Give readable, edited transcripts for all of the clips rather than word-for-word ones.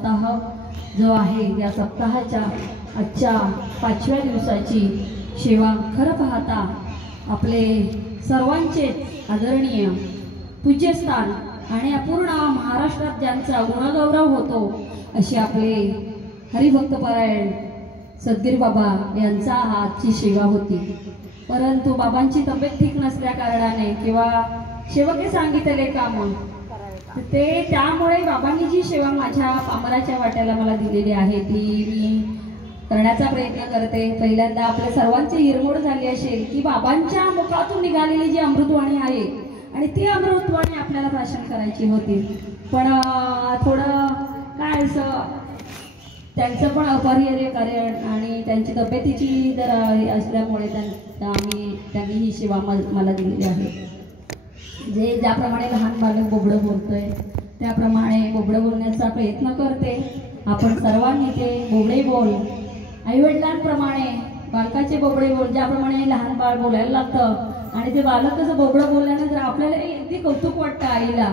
सप्ताह जो आहे या सप्ताहाच्या आजच्या 5व्या दिवसाची सेवा खरं पाहता आपले सर्वांचे आदरणीय पूज्यस्थान आणि पूर्ण महाराष्ट्रात ज्यांचा गुणगौरव होतो असे आपले हरिभक्तपरायण सद्गुरू बाबा यांचा आजची सेवा होती। परंतु बाबांची तब्येत ठीक नसल्या कारणाने किंवा सेवके सांगितलेले काम ते त्यामुळे बाबांनी जी सेवा माझ्या पामराच्या वाट्याला मला दिलेली आहे ती मी करण्याचा प्रयत्न करते। पहिल्यांदा आपल्या सर्वांची हिरमोड झाली असेल की बाबांच्या मुखातून निघालेली जी अमृतवाणी आहे आणि ती अमृतवाणी आपल्याला भाषण करायची होती, पण थोडं काय असं त्यांचं पण अपरिहार्य कारण आणि त्यांची तब्येतीची जर असल्यामुळे त्यांनी ही सेवा मला दिलेली आहे। जे ज्याप्रमाणे लहान बालक बोबडं बोलतोय त्याप्रमाणे बोबडं बोलण्याचा प्रयत्न करते। आपण सर्वांनी ते बोबडे बोल आईवडिलांप्रमाणे बालकाचे बोबडे बोल ज्याप्रमाणे लहान बाळ बोलायला लागतं आणि ते बालक कसं बोबडं बोलल्यानंतर आपल्याला अगदी कौतुक वाटतं आईला,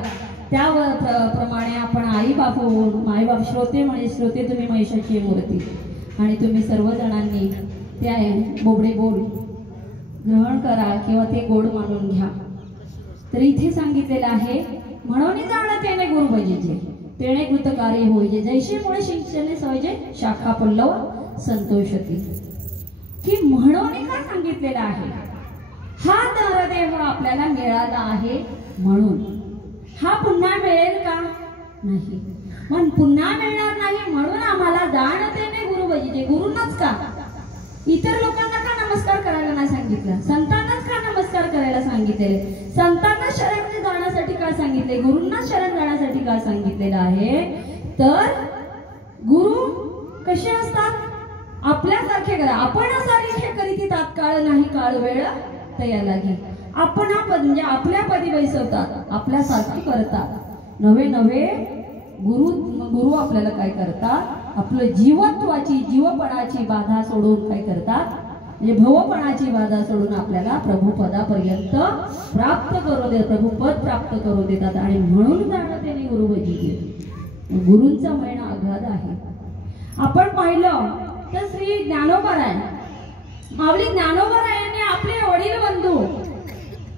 त्याप्रमाणे आपण आई बाप श्रोते म्हणजे श्रोते तुम्ही महिषाची मूर्ती आणि तुम्ही सर्वजणांनी ते बोबडे बोल ग्रहण करा किंवा ते गोड मानून घ्या। तर इथे सांगितलेलं आहे म्हणून जाणं तेने गुरु भजिजे तेणे कृतकार्य होईजे जैसे मुळे शिक्षणे सहजे शाखा पल्लव संतोषती। की म्हणून का सांगितलेलं आहे, हा नरदेह आपल्याला मिळाला आहे म्हणून हा पुन्हा मिळेल का नाही, पण पुन्हा मिळणार नाही म्हणून आम्हाला जाणतेने गुरु भजिजे। गुरुंनाच का, इतर लोकांना का नमस्कार करायला नाही सांगितलं, संतांनाच का नमस्कार करायला सांगितले, संतांना शरण जाण्यासाठी का सांगितले, गुरूंना शरण जाण्यासाठी का सांगितलेलं आहे। तर गुरु कसे असतात आपल्यासारखे करा, आपण सारखे करीती तात्काळ नाही काळ वेळ तया लागे, आपण म्हणजे आपल्या पदी बैसवतात आपल्यासारखे करतात। नवे नवे गुरु आपल्याला काय करतात, आपलं जीवपणाची बाधा सोडून काय करतात, म्हणजे भवपणाची बाधा सोडून आपल्याला प्रभुपदापर्यंत प्राप्त करू देतात, प्रभुपद प्राप्त करू देतात। आणि म्हणून जाणं त्याने गुरु भजिजे, गुरूंचा महिना अगाध आहे। आपण पाहिलं तर श्री ज्ञानोबराय माऊली ज्ञानोबरायांनी आपले वडील बंधू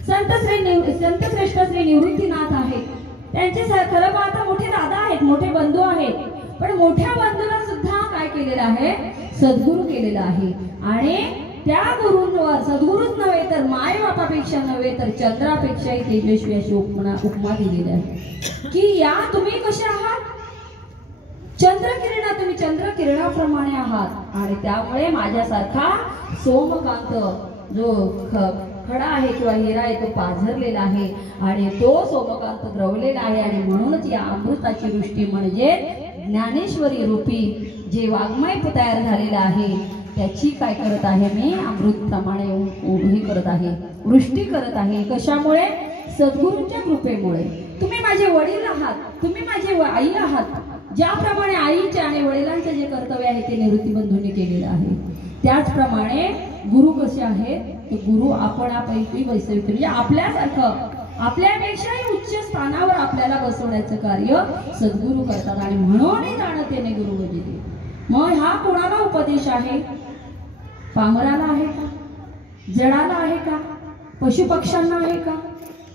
संत श्रेष्ठ श्री निवृत्तीनाथ आहेत, त्यांचे खरं पाहता मोठे दादा आहेत, मोठे बंधू आहेत, पण मोठ्या बंधूला सुद्धा काय केलेलं आहे, सद्गुरू केलेला आहे। आणि त्या गुरूंवर सद्गुरूच नव्हे तर माय बापापेक्षा नव्हे तर चंद्रापेक्षाही तेजस्वी अशी उपमा दिलेली आहे की या तुम्ही कसे आहात, चंद्रकिरणा तुम्ही चंद्रकिरणाप्रमाणे आहात आणि त्यामुळे माझ्यासारखा सोमकांत जो खडा आहे किंवा हिरा आहे तो पाझरलेला आहे आणि तो सोमकांत द्रवलेला आहे आणि म्हणूनच या अमृताची वृष्टी म्हणजे ज्ञानेश्वरी रूपी जे वाङ्मय तयार झालेलं आहे त्याची काय करत आहे, मी अमृतप्रमाणे उभी करत आहे, वृष्टी करत आहे। कशामुळे, सद्गुरूंच्या कृपेमुळे। तुम्ही माझे वडील आहात, तुम्ही माझे आई आहात, ज्याप्रमाणे आईचे आणि वडिलांचे जे कर्तव्य आहे ते निवृत्ती बंधूंनी केलेलं आहे, त्याचप्रमाणे गुरु कसे आहेत, गुरु आपणापैकी बैसवते म्हणजे आपल्यासारखं आपल्यापेक्षाही उच्च स्थानावर आपल्याला बसवण्याचं कार्य सद्गुरू करतात। आणि म्हणून जाणतेने गुरु भजिजे। मग हा कोणाला उपदेश आहे, पामराला आहे का, जडाला आहे का, पशुपक्ष्यांना आहे का,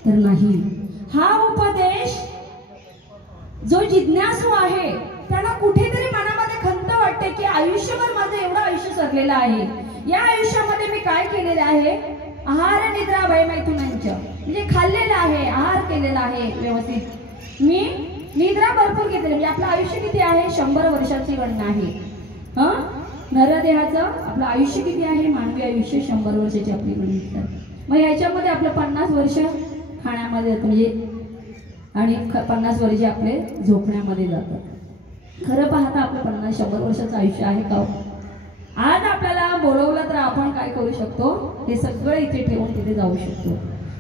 तर नाही। हा उपदेश जो जिज्ञासू आहे त्याला कुठेतरी मनामध्ये खंत वाटते की आयुष्यभर माझं एवढं आयुष्य सरलेलं आहे, या आयुष्यामध्ये मी काय केलेलं आहे, आहार निद्रा भयमैथुनांचं म्हणजे खाल्लेलं आहे, आहार केलेला आहे व्यवस्थित, मी निद्रा भरपूर घेतलेली, म्हणजे आपलं आयुष्य किती आहे, 100 वर्षाची गणना आहे। नरदेहाचं आपलं आयुष्य किती आहे, मानवी आयुष्य 100 वर्षाची आपली गणना आहे। मग याच्यामध्ये आपलं 50 वर्ष खाण्यामध्ये म्हणजे आणि 50 वर्ष आपले झोपण्यामध्ये जातात। खरं पाहता आपलं 50-100 वर्षाचं आयुष्य आहे का, आज आपल्याला बोलवलं तर आपण काय करू शकतो, हे सगळं इथे ठेवून तिथे जाऊ शकतो।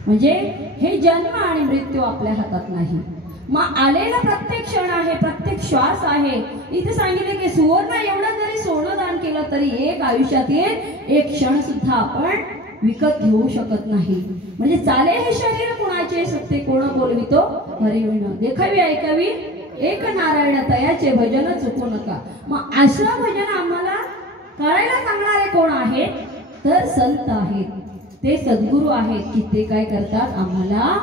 म्हणजे हे जन्म आणि मृत्यू आपल्या हातात नाही, मग आलेला प्रत्येक क्षण आहे, प्रत्येक श्वास आहे। इथे सांगितले की सुवर्ण एवढं जरी सोनं दान केलं तरी एक आयुष्यातील एक क्षण सुद्धा आपण विकत घेऊ शकत नाही। म्हणजे चाले हे शरीर कुणाचे सत्य कोण बोलवितो हरिविण, देखावी ऐकावी एक नारायण तयाचे भजन चुकू नका. मग असं भजन आम्हाला करायला सांगणारे कोण आहेत? तर संत आहेत, ते सद्गुरू आहेत की ते काय करतात, आम्हाला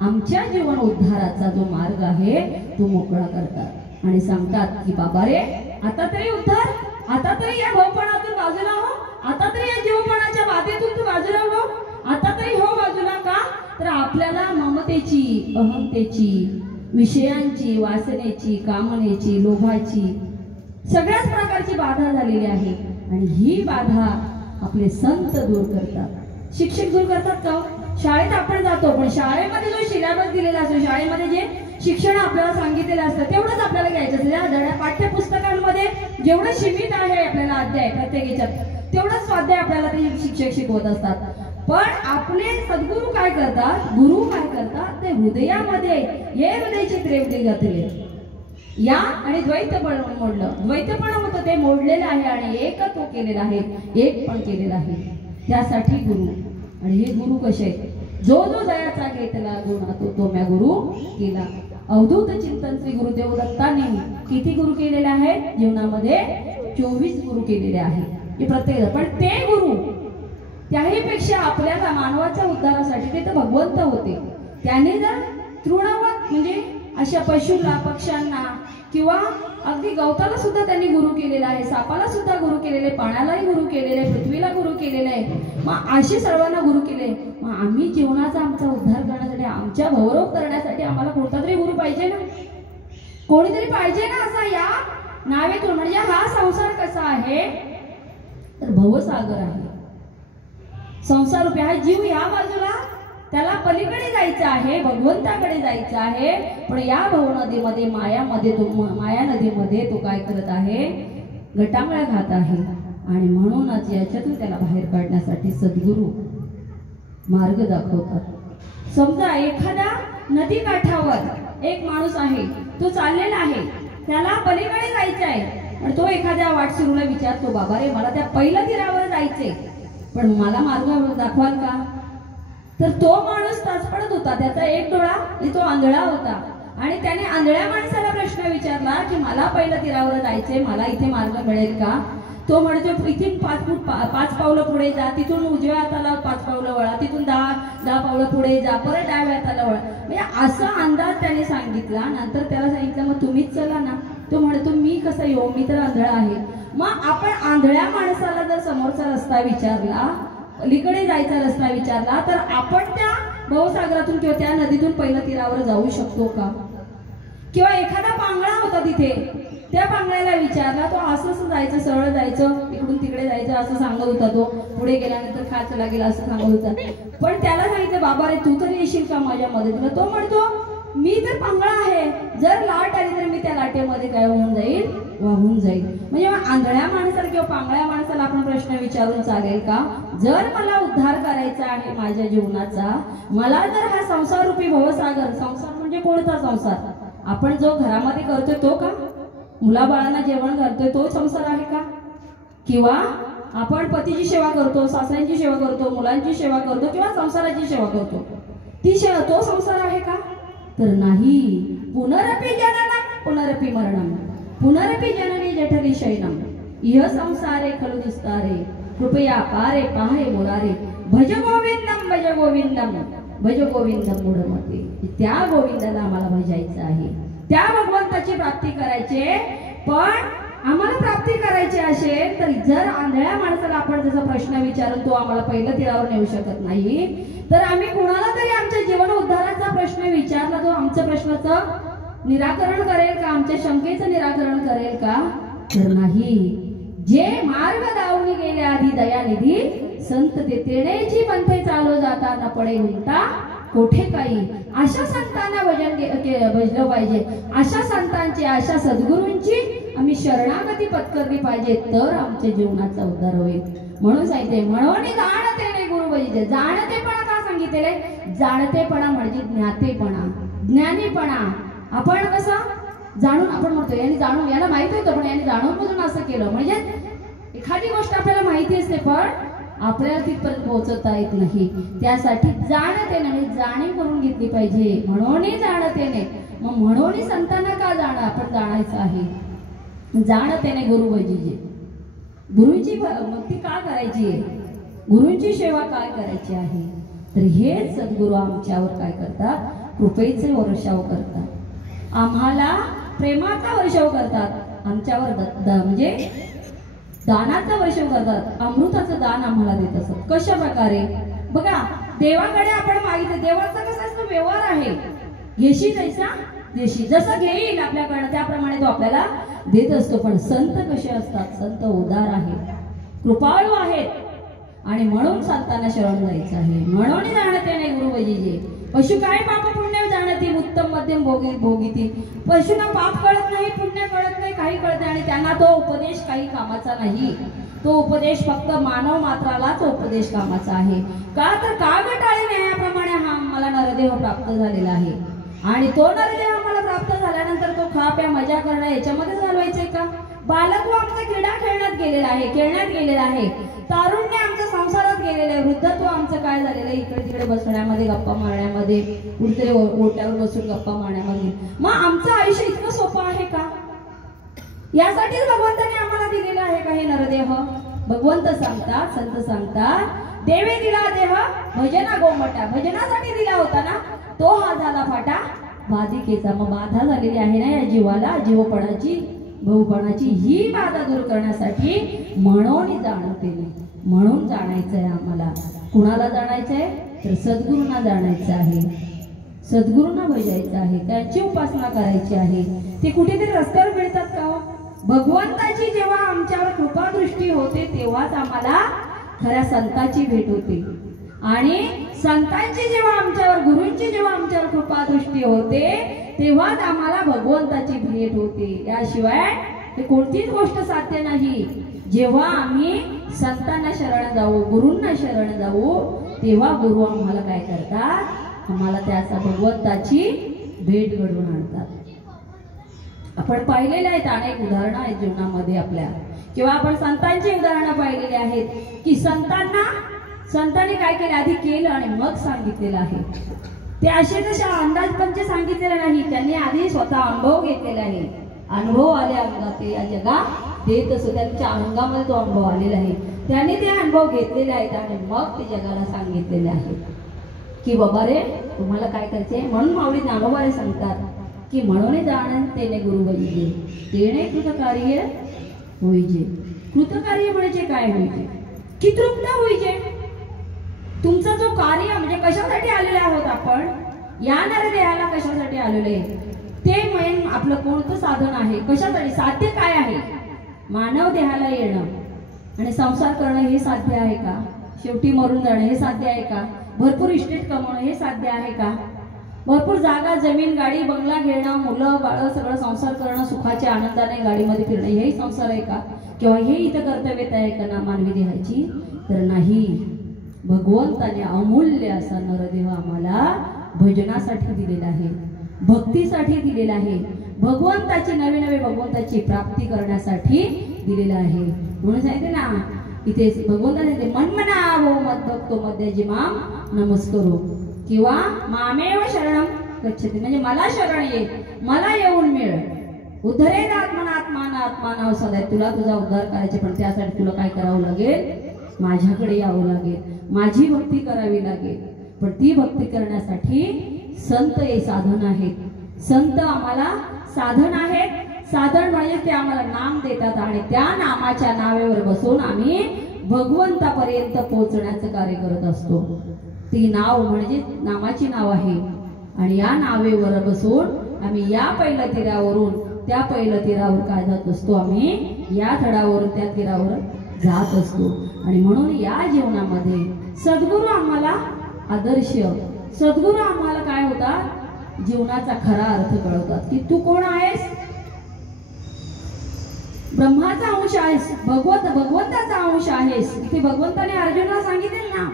आमच्या जीवन उद्धाराचा जो मार्ग आहे तो मोकळा करतात आणि सांगतात की बाबा रे, आता तरी उद्धार, आता तरी या भावपणातून बाजूला हो, आता तरी या जीवपणाच्या बाधेतून तू बाजूला हो, आता तरी हो बाजूला. का तर आपल्याला ममतेची, अहंतेची, विषयांची, वासनेची, कामनेची, लोभाची सगळ्याच प्रकारची बाधा झालेली आहे. आणि ही बाधा आपले संत दूर करतात, शिक्षक दूर करतात. का शाळेत आपण जातो, पण शाळेमध्ये जो सिलेबस दिलेला असतो, शाळेमध्ये जे शिक्षण आपल्याला सांगितलेलं असतं तेवढंच आपल्याला घ्यायचं असतं. पाठ्यपुस्तकांमध्ये जेवढं सीमित आहे आपल्याला अध्याय प्रत्येक याच्यात तेवढंच स्वाध्याय आपल्याला ते शिक्षक शिकवत असतात. पण आपले सद्गुरू काय करतात, गुरु काय करतात, ते हृदयामध्ये ये हृदयाची त्रेवली घातले या आणि द्वैतपण मोडलं. द्वैतपण होतं ते मोडलेलं आहे आणि एकत्व केलेलं आहे, एक पण केलेलं आहे. त्यासाठी गुरु. आणि हे गुरु कसे आहेत, जो जो दयाचा घेतला गुण तो म्या गुरु केला. अवधूत चिंतन श्री गुरुदेव दत्तांनी किती गुरु केलेले आहेत जीवनामध्ये? 24 गुरु केलेले आहेत. हे प्रत्येक, पण ते गुरु त्याहीपेक्षा आपल्याला मानवाच्या उद्धारासाठी ते तर भगवंत होते. त्याने जर तृणवत म्हणजे अशा पशूला, पक्ष्यांना किंवा अगदी गवताला सुद्धा त्यांनी गुरु केलेला आहे, सापाला सुद्धा गुरु केलेले, पाण्यालाही गुरु केलेले, पृथ्वीला गुरु केलेले आहे. मग असे सर्वांना गुरु केले. मग आम्ही जीवनाचा आमचा उद्धार करण्यासाठी, आमच्या भवरोग करण्यासाठी आम्हाला कोणता तरी गुरु पाहिजे ना, कोणीतरी पाहिजे ना. असा या नावेतून म्हणजे हा संसार कसा आहे तर भवसागर आहे. संसार रूपी हा जीव या बाजूला, त्याला पलीकडे जायचं आहे, भगवंताकडे जायचं आहे. पण या भव नदीमध्ये, माया नदीमध्ये तो काय करत आहे, गटांगळ्या घात आहे. आणि म्हणूनच याच्यातून त्याला बाहेर काढण्यासाठी सद्गुरू मार्ग दाखवतात. समजा एखाद्या नदी काठावर एक माणूस आहे, तो चाललेला आहे, त्याला पलीकडे जायचं आहे. पण तो एखाद्या वाटसरूला विचारतो, बाबा रे मला त्या पहिल्या तीरावर जायचे, पण मला मार्ग दाखवाल का? तर तो माणूस ताचपडत होता, त्याचा एक डोळा तो आंधळा होता. आणि त्याने आंधळ्या माणसाला प्रश्न विचारला की मला पहिल्या तीरावर जायचे, मला इथे मार्ग मिळेल का? तो म्हणतो इथून 5 पावलं पुढे जा, तिथून उजव्या हाताला 5 पावलं वळा, तिथून 10 पावलं पुढे जा, परत डाव्या हाताला वळा. म्हणजे असा अंदाज त्याने सांगितला. नंतर त्याला सांगितलं मग तुम्हीच चला ना. तो म्हणतो मी कसं येऊ, मी तर आंधळा आहे. मग आपण आंधळ्या माणसाला जर समोरचा रस्ता विचारला, पलीकडे जायचा रस्ता विचारला, तर आपण त्या भवसागरातून किंवा त्या नदीतून पहिल्या तीरावर जाऊ शकतो का? किंवा एखादा पांगळा होता तिथे, त्या पांगळ्याला विचारला, तो असं जायचं, सरळ जायचं, इकडून तिकडे जायचं असं सांगत होता. तो पुढे गेल्यानंतर खाचला गेला असं सांगत होता. पण त्याला सांगितलं बाबा रे तू तरी येशील का माझ्या मदतीला? तो म्हणतो मी तर पांगळा आहे, जर लाट आली तर मी त्या लाटेमध्ये काय होऊन जाईल, वाहून जाईल. म्हणजे आंधळ्या माणसाला किंवा पांगळ्या माणसाला आपण प्रश्न विचारून चालेल का? जर मला उद्धार करायचा आहे माझ्या जीवनाचा, मला जर हा संसार रूपी भवसागर, संसार म्हणजे कोणता संसार? आपण जो घरामध्ये करतोय तो का? मुलाबाळांना जेवण घालतोय तो संसार आहे का? किंवा आपण पतीची सेवा करतो, सासऱ्यांची सेवा करतो, मुलांची सेवा करतो किंवा संसाराची सेवा करतो, तो संसार आहे का? तर नाही. पुनरपि जननम पुनरपि मरणम पुनरपि जननी जठरी शयनम इह संसारे खलु विस्तारे कृपया पारे पाहे मुरारे भज गोविंदम भज गोविंदम भज गोविंदम मूढमते. त्या गोविंदाला आम्हाला भजायचं आहे, त्या भगवंताची प्राप्ती करायचे. पण आम्हाला प्राप्ती करायची असेल तर जर आंधळ्या माणसाला आपण जसा प्रश्न विचारून तो आम्हाला पहिल्या तीरावर नेऊ शकत नाही, तर आम्ही कुणाला तरी आमच्या जीवन उद्धाराचा प्रश्न विचारला, तो आमच्या प्रश्नाचं निराकरण करेल का? आमच्या शंकेचं निराकरण करेल का? तर नाही. जे मार्ग दावणी गेले आधी दयानिधी संत ते तेणेची पंथे चालू जाता न पडे उलटा कोठे काही. अशा संतांना भजलं पाहिजे, अशा संतांची, अशा सद्गुरूंची आम्ही शरणागती पत्करली पाहिजे, तर आमच्या जीवनाचा उद्धार होईल. म्हणून सांगितले म्हणून जाणतेने गुरु भजिते. जाणतेपणा का सांगितलेले? जाणतेपणा म्हणजे ज्ञातेपणा, ज्ञानीपणा. आपण कसं जाणून आपण म्हणतो याने जाणून, याला माहिती होतं पण याने जाणून बुजून असं केलं. म्हणजे एखादी गोष्ट आपल्याला माहिती असते पण आपल्याला तिथपर्यंत पोहोचवता येत नाही. त्यासाठी जाणतेने जाणीव करून घेतली पाहिजे. म्हणून जाणतेने मग म्हणून संतांना का आपण जाणायचं आहे? जाणतेने गुरु भजिजे. गुरुची भक्ती का करायची आहे? गुरुंची सेवा काय करायची आहे? तर हे सद्गुरू आमच्यावर काय करतात? कृपेचे वर्षाव करतात, आम्हाला प्रेमाचा वर्षाव करतात, आमच्यावर म्हणजे दानाचा वर्षाव करतात, अमृताचं दान आम्हाला देत असतात. कशा प्रकारे? बघा, देवाकडे आपण मागितलं, देवाचा कसा असतो व्यवहार आहे, घेशी तैसा देशी, जसं घेईल आपल्याकडनं त्याप्रमाणे तो आपल्याला देत असतो. पण संत कसे असतात? संत उदार आहेत, कृपाळू आहेत, आणि म्हणून संतांना शरण जायचं आहे. म्हणून जाणते नाही गुरु भजिजे. पशु काय पाप पुण्य जाणती, उत्तम मध्यम भोगीती. पशुना पाप कळत नाही, पुण्य कळत नाही, काही कळत नाही, आणि त्यांना तो उपदेश काही कामाचा नाही. तो उपदेश फक्त मानव मात्रालाच उपदेश कामाचा आहे. का तर कागटाळी न्यायाप्रमाणे हा आम्हाला नरदेह प्राप्त झालेला आहे, आणि तो नरदेह आम्हाला प्राप्त झाल्यानंतर तो खाप्या मजा करणं याच्यामध्ये घालवायचंय का? बालक व आमचा क्रीडा खेळण्यात गेलेला आहे, तारुण्य आमच्या संसारात गेलेलं आहे, वृद्धत्व आमचं काय झालेलं आहे? इकडे तिकडे बसण्यामध्ये, गप्पा मारण्यामध्ये, कुठेतरी ओट्यावर बसून गप्पा मारण्यामध्ये. मग आमचं आयुष्य इतकं सोपं आहे का? यासाठीच भगवंताने आम्हाला दिलेलं आहे का हे नरदेह? भगवंत सांगतात, संत सांगतात, देवे दिला देह भजना गोमटा. भजनासाठी दिला होता ना, तो हा झाला फाटा बाधिकेचा. मग बाधा झालेली आहे ना या जीवाला, जीवपणाची, भाऊपणाची, ही बाधा दूर करण्यासाठी म्हणून जाणते, म्हणून जाणायचंय आम्हाला. कुणाला जाणायचंय? तर सद्गुरूंना जाणायचं आहे, सद्गुरूंना भजायचं आहे, त्यांची उपासना करायची आहे. ते कुठेतरी रस्त्यावर मिळतात का? भगवंताची जेव्हा आमच्यावर कृपादृष्टी होते तेव्हाच आम्हाला खऱ्या संताची भेट होते, आणि संतांची जेव्हा आमच्यावर, गुरूंची जेव्हा आमच्यावर कृपादृष्टी होते तेव्हाच आम्हाला भगवंताची भेट होते. याशिवाय कोणतीच गोष्ट साध्य नाही. जेव्हा आम्ही संतांना शरण जाऊ, गुरूंना शरण जाऊ, तेव्हा गुरु आम्हाला काय करतात? आम्हाला त्याचा भगवंताची भेट घडवून आणतात. आपण पाहिलेले आहेत, अनेक उदाहरणं आहेत जीवनामध्ये आपल्या, किंवा आपण संतांची उदाहरणं पाहिलेली आहेत की संतांनी काय केलं? आधी केलं आणि मग सांगितलेलं आहे. ते असे तसे अंदाजपंच सांगितलेलं नाही, त्यांनी आधी स्वतः अनुभव घेतलेला आहे. अनुभव आले अंगात, ते या जगात देत असतो, त्यांच्या अंगामध्ये तो अनुभव आलेला आहे. त्यांनी ते अनुभव घेतलेले आहेत आणि मग ते जगाला सांगितलेले आहे की बाबा रे, तुम्हाला काय करायचे. म्हणून माऊली ज्ञानोबारे सांगतात की म्हणून जाणतेने गुरु भजिजे, तेणे कृतकार्य होईजे. कृतकार्य म्हणजे काय होईजे? की तृप्त होईजे. तुमचा जो कार्य म्हणजे कशासाठी आलेले आहोत आपण, या नरदेहाला कशासाठी आलेले आहे? ते मेन आपलं कोणतं साधन आहे? कशासाठी? साध्य काय आहे? मानव देहाला येणं आणि संसार करणं हे साध्य आहे का? शेवटी मरून जाणं हे साध्य आहे का? भरपूर इस्टेट कमवणं हे साध्य आहे का? भरपूर जागा, जमीन, गाडी, बंगला घेणं, मुलं बाळ सगळं संसार करणं, सुखाच्या आनंदाने गाडीमध्ये फिरणं हेही संसार आहे का? किंवा हे इथं कर्तव्यता आहे का ना मानवी देहाची? तर नाही. भगवंताने अमूल्य असा नरदेह आम्हाला भजनासाठी दिलेला आहे, भक्तीसाठी दिलेला आहे, भगवंताची नवे नवे भगवंताची प्राप्ती करण्यासाठी दिलेला आहे. म्हणून सांगितले ना इथे भगवंताने मन म्हणा वो मत भक्तो मध्याजी माम नमस्करो, किंवा मामेव शरणम गच्छति, म्हणजे मला शरण ये, मला येऊन मिळ. उद्धरेन आत्माना सदाय. तुला तुझा उद्धार करायचे, पण त्यासाठी तुला काय करावं लागेल? माझ्याकडे यावं लागेल, माझी भक्ती करावी लागेल. पण ती भक्ती करण्यासाठी संत हे साधन आहेत. संत आम्हाला साधन आहेत. साधन म्हणजे ते आम्हाला नाम देतात आणि त्या नामाच्या नावेवर बसून आम्ही भगवंतापर्यंत पोहोचण्याचं कार्य करत असतो. ती नाव म्हणजे नामाची नाव आहे, आणि या नावेवर बसून आम्ही या पहिल्या तीरावरून त्या पहिल्या तीरावर काय जात असतो? आम्ही या थडावरून त्या तीरावर जात असतो. आणि म्हणून या जीवनामध्ये सद्गुरू आम्हाला आदर्श, सद्गुरू आम्हाला काय होतात? जीवनाचा खरा अर्थ कळवतात की तू कोण आहेस? ब्रह्माचा अंश आहेस, भगवंताचा अंश आहेस. इथे भगवंताने अर्जुनाला सांगितले ना,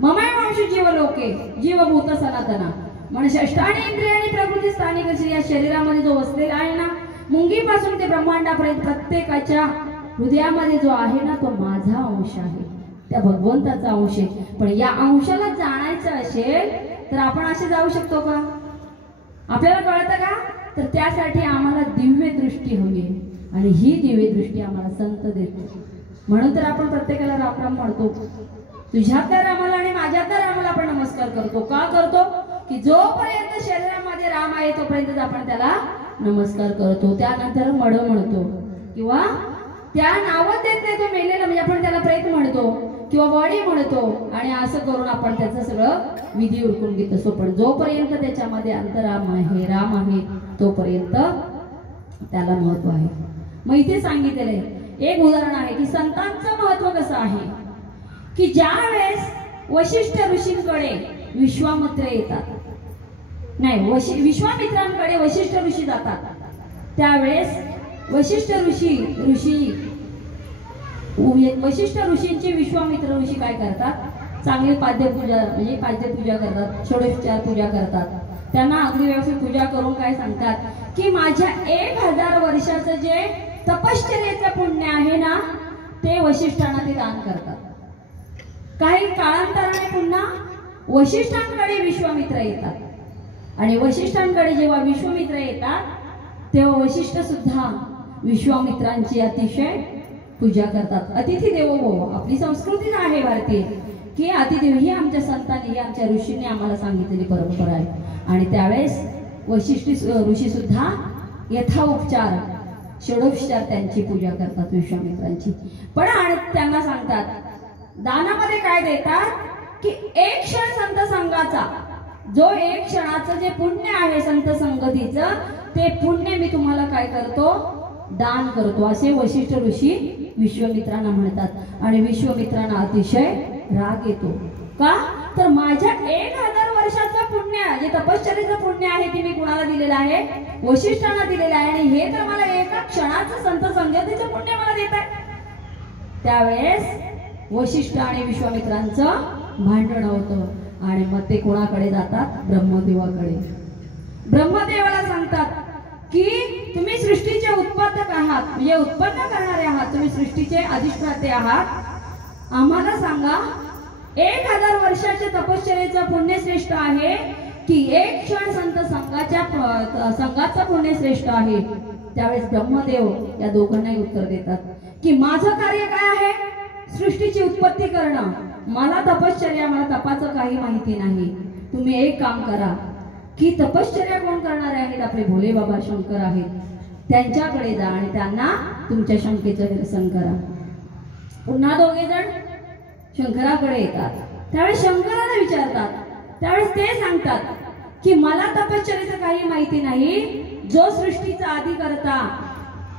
ममय वंश जीव लोके जीवभूत सनातना. म्हणजे षष्ठानी इंद्रियानी प्रकृती स्थानिक या शरीरामध्ये जो वसलेला आहे ना, मुंगीपासून ते ब्रह्मांडापर्यंत प्रत्येकाच्या हृदयामध्ये जो आहे ना, तो माझा अंश आहे, त्या भगवंताचा अंश आहे. पण या अंशाला जाणायचं असेल तर आपण असे जाऊ शकतो का? आपल्याला कळतं का? तर त्यासाठी आम्हाला दिव्य दृष्टी हवी आहे आणि ही दिव्य दृष्टी आम्हाला संत देतो. म्हणून तर आपण प्रत्येकाला राम राम म्हणतो. तुझ्यातल्या रामाला आणि माझ्यातल्या रामाला आपण नमस्कार करतो. का करतो? की जोपर्यंत शरीरामध्ये राम आहे तोपर्यंत आपण त्याला नमस्कार करतो. त्यानंतर मड म्हणतो किंवा त्या नावात देत नाही तो मेलेला, म्हणजे आपण त्याला प्रेत म्हणतो किंवा बॉडी म्हणतो आणि असं करून आपण त्याचं सगळं विधी उरकून घेत असतो. पण जोपर्यंत त्याच्यामध्ये अंतराम आहे, राम आहे, तोपर्यंत त्याला महत्व आहे. मग इथे सांगितलेलं आहे एक उदाहरण आहे की संतांचं महत्व कसं आहे की ज्या वेळेस वशिष्ठ ऋषींकडे विश्वामित्र येतात, नाही विश्वामित्रांकडे वशिष्ठ ऋषी जातात, त्यावेळेस वशिष्ठ ऋषींची विश्वामित्र ऋषी काय करतात? चांगली पाद्यपूजा म्हणजे पाद्यपूजा करतात, षोडशोपचार पूजा करतात. त्यांना अगदी व्यवस्थित पूजा करून काय सांगतात की माझ्या 1000 वर्षाचं जे तपश्चर्याचं पुण्य आहे ना ते वशिष्ठांना ते दान करतात. काही काळांतराने पुन्हा वशिष्ठांकडे विश्वामित्र येतात आणि वशिष्ठांकडे जेव्हा विश्वामित्र येतात तेव्हा वशिष्ठ सुद्धा विश्वामित्रांची अतिशय पूजा करतात. अतिथी देवो भव आपली संस्कृती आहे भारतीय की अतिथी ही आमच्या संतांनी ही आमच्या ऋषींनी आम्हाला सांगितलेली परंपरा आहे. आणि त्यावेळेस वशिष्ठ ऋषी सुद्धा यथाउपचार षोडशोपचार त्यांची पूजा करतात विश्वामित्रांची. पण त्यांना सांगतात दानामध्ये काय देतात की एक क्षण संत संघाचा जो एक क्षणाचं जे पुण्य आहे संत संगतीचं ते पुण्य मी तुम्हाला काय करतो? दान करतो, असे वशिष्ठ ऋषी विश्वामित्रांना म्हणतात. आणि विश्वामित्रांना अतिशय राग येतो. का? तर माझ्या 1000 वर्षाचं पुण्य जे तपश्चर्याचं पुण्य आहे ते मी कुणाला दिलेलं आहे? वशिष्ठांना दिलेलं आहे आणि हे तर मला एका क्षणाचं संत संगतीचं पुण्य मला देत आहे. त्यावेळेस वशिष्ठ आणि विश्वामित्रांचं भांडण होतं आणि मग ते कोणाकडे जातात? ब्रह्मदेवाकडे. ब्रह्मदेवाला सांगतात की तुम्ही सृष्टीचे उत्पादक आहात, म्हणजे उत्पन्न करणारे आहात, तुम्ही सृष्टीचे अधिष्ठाते आहात. आम्हाला सांगा 1000 वर्षाचे तपश्चर्याचं पुण्य श्रेष्ठ आहे की एक क्षण संत संघाचं पुण्य श्रेष्ठ आहे? त्यावेळेस ब्रह्मदेव या दोघांनाही उत्तर देतात की माझं कार्य काय आहे? सृष्टीची उत्पत्ती करणं. मला तपश्चर्या मला तपाचं काही माहिती नाही. तुम्ही एक काम करा की तपश्चर्या कोण करणारे आहेत? आपले भोले बाबा शंकर आहेत, त्यांच्याकडे जा आणि त्यांना तुमच्या शंकेचं निरसन करा. पुन्हा दोघे जण शंकराकडे येतात. त्यावेळेस शंकराला विचारतात, त्यावेळेस ते सांगतात की मला तपश्चर्याचं काही माहिती नाही. जो सृष्टीचा आधी करता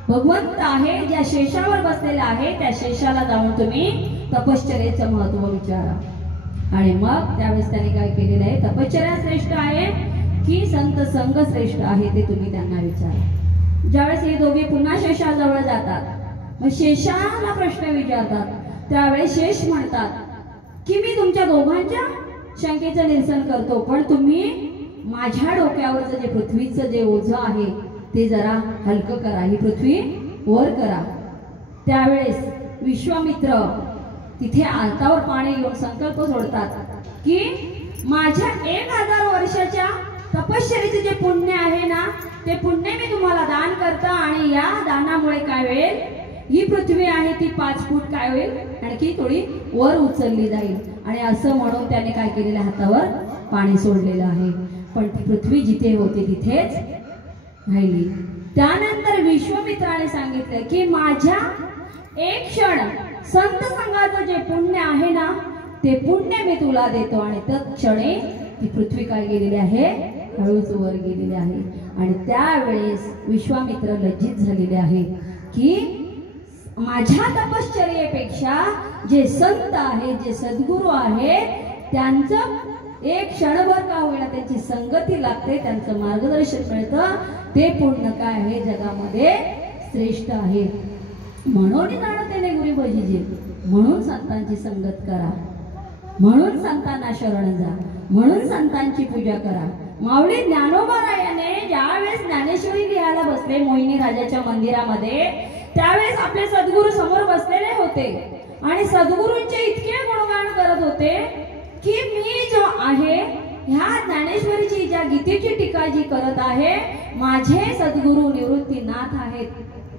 भगवंत आहे, ज्या शेषावर बसलेला आहे त्या शेषाला जाऊन तुम्ही तपश्चर्याचं महत्व विचारा. आणि मग त्यावेळेस त्यांनी काय केलेलं आहे? तपश्चर्या श्रेष्ठ आहे की संत संघ श्रेष्ठ आहे ते तुम्ही त्यांना विचारा. ज्यावेळेस हे दोघे पुन्हा शेषाजवळ जातात, मग शेषाला प्रश्न विचारतात. त्यावेळेस शेष म्हणतात की मी तुमच्या दोघांच्या शंकेचं निरसन करतो, पण तुम्ही माझ्या डोक्यावरचं जे पृथ्वीचं जे ओझं आहे ते जरा हलकं करा, ही पृथ्वी वर करा. त्यावेळेस विश्वामित्र तिथे आलतावर पाणी घेऊन संकल्प सोडतात की माझ्या 1000 वर्षाच्या तपश्चर्याचे जे पुण्य आहे ना ते पुण्य मी तुम्हाला दान करता आणि या दानामुळे काय होईल? ही पृथ्वी आहे ती 5 फूट काय होईल? आणखी थोडी वर उचलली जाईल. आणि असं म्हणून त्याने काय केलेलं? हातावर पाणी सोडलेलं आहे. पण ती पृथ्वी जिथे होती तिथेच राहिली. त्यानंतर विश्वामित्राने सांगितलं की माझ्या एक क्षण संत संघाचं जे पुण्य आहे ना ते पुण्य मी तुला देतो. आणि तत्क्षणी ती पृथ्वी काय गेलेली आहे? हळूच वर गेलेली आहे. आणि त्यावेळेस विश्वामित्र लज्जित झालेले आहे की माझ्या तपश्चर्येपेक्षा जे संत आहेत, जे सद्गुरू आहेत, त्यांचं एक क्षणभर का होईना त्यांची संगती लागते, त्यांचं मार्गदर्शन मिळतं, ते पुण्य काय आहे? जगामध्ये श्रेष्ठ आहे. म्हणून जाणतेने गुरु भजीजे, म्हणून संतांची संगत करा, म्हणून संतांना शरण जा, म्हणून संतांची पूजा करा. माऊली ज्ञानोबारायाने ज्यावेळेस ज्ञानेश्वरी लिहायला बसले मोहिनी राजाच्या मंदिरामध्ये, त्यावेळेस आपले सद्गुरू समोर बसलेले होते आणि सद्गुरूंचे इतके गुणगान करत होते की मी जो आहे ह्या ज्ञानेश्वरीची ज्या गीतेची टीका जी करत आहे माझे सद्गुरू निवृत्तीनाथ आहेत,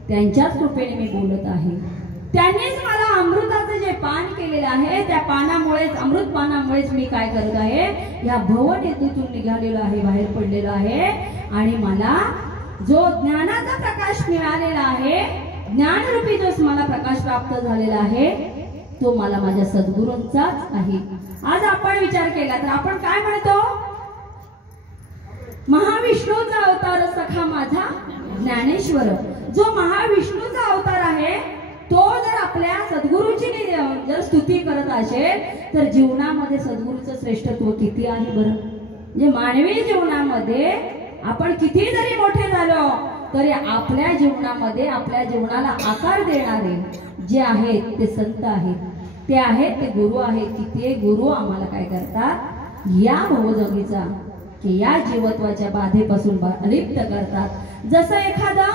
त्यांच्याच कृपेने मी बोलत आहे। त्यांनीच मला अमृताचं जे पान केलेलं आहे त्या पानामुळेच, अमृत पानामुळेच मी काय करत आहे, या भवनिधीतून निघालेलो आहे, बाहेर पडलेलो आहे। आणि मला जो ज्ञानाचा प्रकाश मिळालेला आहे, ज्ञानरूपी जो मला प्रकाश प्राप्त झालेला आहे, तो मला माझ्या सद्गुरूंचाच आहे। आज आपण विचार केला तर आपण काय म्हणतो, महाविष्णूचा अवतार सखा माझा ज्ञानेश्वर। जो महाविष्णूचा अवतार आहे तो जर आपल्या सद्गुरूची जर स्तुती करत असेल तर जीवनामध्ये सद्गुरूचं श्रेष्ठत्व किती आहे बरं। म्हणजे मानवी जीवनामध्ये आपण किती जरी मोठे झालो तरी आपल्या जीवनामध्ये आपल्या जीवनाला आकार देणारे जे आहेत ते संत आहेत, ते आहेत ते गुरु आहेत की ते गुरु आम्हाला काय करतात, या भवजगीचा की या जीवत्वाच्या बाधेपासून अलिप्त करतात। जसं एखादा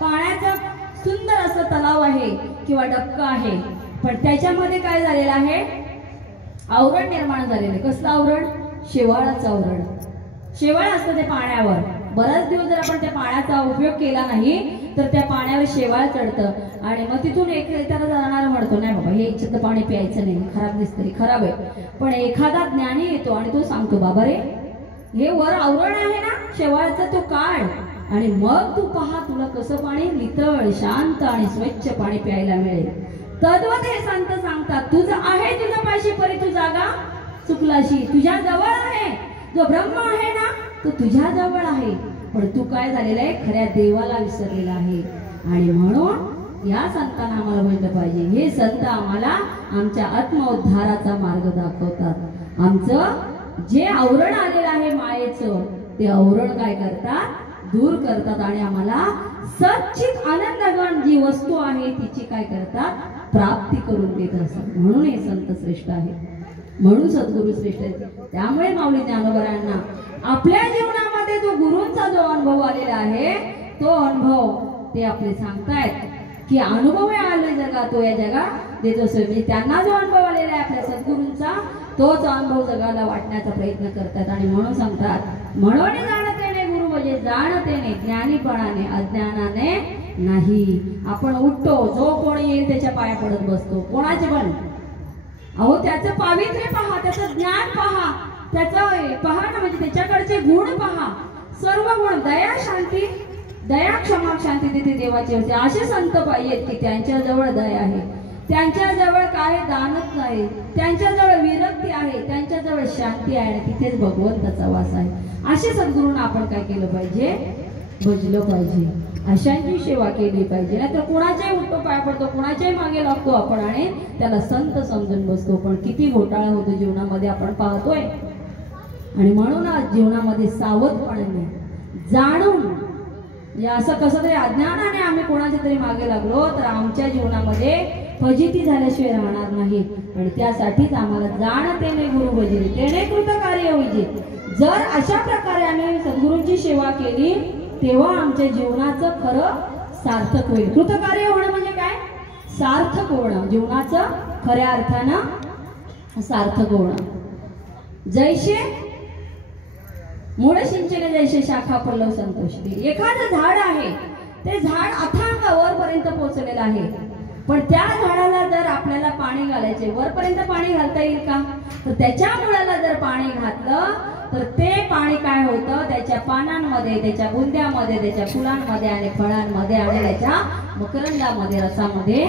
पाण्याचा सुंदर असं तलाव आहे किंवा डबका आहे, पण त्याच्यामध्ये काय झालेलं आहे, आवरण निर्माण झालेलं। कसलं आवरण, शेवाळाचं आवरण। शेवाळ असतं ते पाण्यावर, बराच दिवस जर आपण त्या पाण्याचा उपयोग केला नाही तर त्या पाण्यावर शेवाळ चढतं आणि मग तिथून एक त्याला जाणार म्हणतो नाही बाबा हे इच्छित पाणी प्यायचं नाही, खराब दिसतं, खराब आहे। पण एखादा ज्ञानी येतो आणि तो सांगतो बाबा रे हे वर आवरण आहे ना शेवाळाचं, तो काढ आणि मग तू पहा तुला कसं पाणी नितळ शांत आणि स्वच्छ पाणी प्यायला मिळेल। तद्वत हे संत सांगतात, तुझं आहे तुझ्या पाशी परी तू जागा चुकलाशी, तुझ्या जवळ आहे जो ब्रह्म आहे ना तो तुझ्या जवळ आहे, पण तू काय झालेला आहे, खऱ्या देवाला विसरलेला आहे। आणि म्हणून या संतांना आम्हाला म्हटलं पाहिजे, हे संत आम्हाला आमच्या आत्मोद्धाराचा मार्ग दाखवतात। आमचं जे आवरण आलेलं आहे मायेचं ते आवरण काय करतात, दूर करतात आणि आम्हाला सच्चित आनंदगण जी वस्तू आहे तिची काय करतात, प्राप्ती करून देत असतात। म्हणून हे संत श्रेष्ठ आहेत, म्हणून सद्गुरू श्रेष्ठ आहेत। त्यामुळे माऊली ज्ञानोबरांना आपल्या जीवनामध्ये जो गुरूंचा जो अनुभव आलेला आहे तो अनुभव ते आपले सांगतायत की अनुभव आले जगा तो या जगा देतो। म्हणजे त्यांना जो अनुभव आलेला आहे आपल्या सद्गुरूंचा तोच अनुभव जगाला वाटण्याचा प्रयत्न करतात आणि म्हणून सांगतात, म्हणून जाणतेने गुरु म्हणजे जाणतेने, ज्ञानीपणाने अज्ञानाने नाही। आपण उठतो, जो कोणी येईल त्याच्या पाया पडत बसतो, कोणाचे पण, अहो त्याचं पावित्र्य पहा, त्याचं ज्ञान पहा, त्याचं पहा ना, म्हणजे त्याच्याकडचे गुण पहा, सर्व गुण, दया शांती, दया क्षमा शांती तिथे देवाची होते। असे संत पाहिजेत की त्यांच्या जवळ दया आहे, त्यांच्या जवळ काय दानच नाही, त्यांच्या जवळ विरक्ती आहे, त्यांच्या जवळ शांती आहे आणि तिथेच भगवंताचा वास आहे। असे सद्गुरूंना आपण काय केलं पाहिजे, भजलं पाहिजे, अशांची सेवा केली पाहिजे। नाहीतर कुणाच्याही उठतो पाया पडतो, कुणाच्याही मागे लागतो आपण आणि त्याला संत समजून बसतो, पण किती घोटाळा होतो जीवनामध्ये आपण पाहतोय। आणि म्हणून आज जीवनामध्ये सावधपणे जाणून, या असं कसं तरी अज्ञानाने आम्ही कोणाच्या तरी मागे लागलो तर आमच्या जीवनामध्ये फजिती झाल्याशिवाय राहणार नाही। आणि त्यासाठीच आम्हाला जाणतेने गुरु भजिले तेने कृतकार्य होईजे। जर अशा प्रकारे आम्ही सद्गुरूंची सेवा केली तेव्हा आमच्या जीवनाचं खरं सार्थक होईल। कृतकार्य होणं म्हणजे काय, सार्थक होणं, जीवनाचं खऱ्या अर्थानं सार्थक होणं। जैसे मूळ सिंचने जैसे शाखा पल्लव संतोषी। एखादं झाड आहे, ते झाड अथांग वरपर्यंत पोहोचलेलं आहे, पण त्या झाडाला जर आपल्याला पाणी घालायचे, वरपर्यंत पाणी घालता येईल का, तर त्याच्या मुळाला जर पाणी घातलं तर ते पाणी काय होतं, त्याच्या पानांमध्ये, त्याच्या बुंद्यामध्ये, त्याच्या फुलांमध्ये आणि फळांमध्ये आणि त्याच्या मकरंदामध्ये, रसामध्ये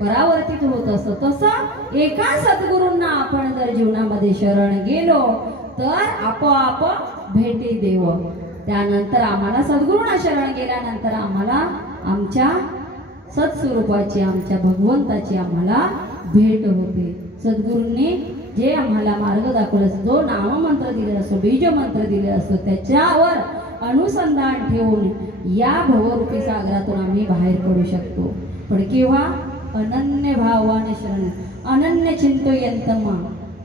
परावर्तित होत असतं। तसं एका सद्गुरूंना आपण जर जीवनामध्ये शरण गेलो तर आपोआप भेटी देव। त्यानंतर आम्हाला सद्गुरूंना शरण गेल्यानंतर आम्हाला आमच्या सत्स्वरूपाची, आमच्या भगवंताची आम्हाला भेट होते। सद्गुरूंनी जे आम्हाला मार्ग दाखवला, जो नाममंत्र दिलेला असतो, बीज मंत्र दिलेला असतो, त्याच्यावर अनुसंधान ठेवून या भवरूपी सागरातून आम्ही बाहेर पडू शकतो। पण केव्हा, अनन्य भावाने शरण, अनन्य चिंतयंतमा